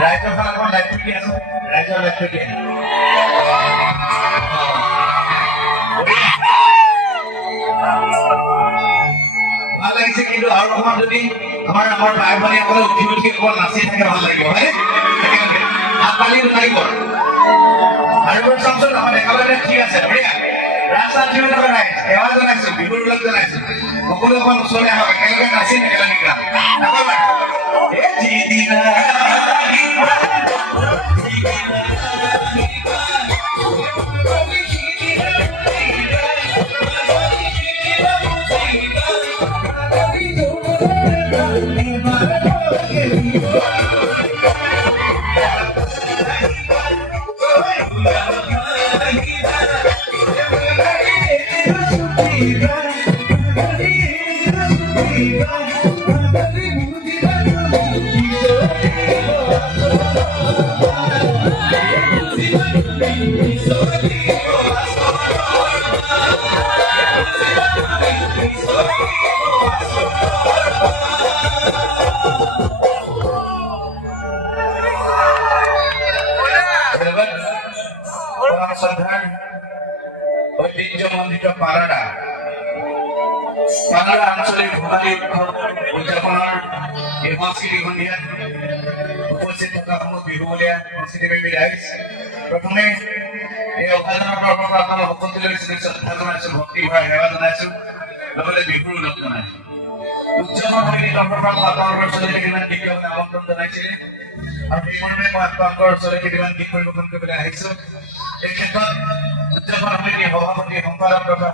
ৰাইজৰ ফালৰ পৰা লাইভ কি আছে ৰাইজৰ লাইভ কি ভাল লাগিছে কিন্তু আৰু অকমান যদি আমাৰ ভাই ভনীসকলে উঠি উঠি অকমান নাচি থাকে ভাল লাগিব হয় হাত পালি লাগিব আৰু চাওকচোন আমাৰ একেবাৰে ঠিক আছে বঢ়িয়া ৰাস্তা জীবন নাই সেৱা জনাইছো বিহুৰ লগ জনাইছো সকলো অকমান ওচৰলৈ আহক একেলগে নাচিম একেলগে গাম ঐতিহ্যমণ্ডিত পাৰাডা আঞ্চলিক ভোগালী উৎসৱ উদযাপনৰ এই সাংস্কৃতিক সন্ধিয়াত উপস্থিত থকা সমূহ বিহুবলীয়া সংস্কৃতিপ্ৰেমী ৰাইজ প্ৰথমে এই অভিযানৰ তৰফৰ পৰা আপোনালোক সকলোলৈ শ্ৰদ্ধা জনাইছো ভক্তি ভৰাই সেৱা জনাইছো লগতে বিহুৰ ওলগ জনাইছো উদযাপন সমিতিৰ তৰফৰ পৰা আপোনালোকৰ ওচৰলৈ কেইটামান গীত গাবলৈ আমন্ত্ৰণ জনাইছিলে আৰু সেই মৰ্মে মই আপোনালোকৰ ওচৰলৈ কেইটামান গীত পৰিৱেশন কৰিবলৈ আহিছো এই ক্ষেত্ৰত উদযাপন সমিতিৰ সভাপতি সম্পাদক তথা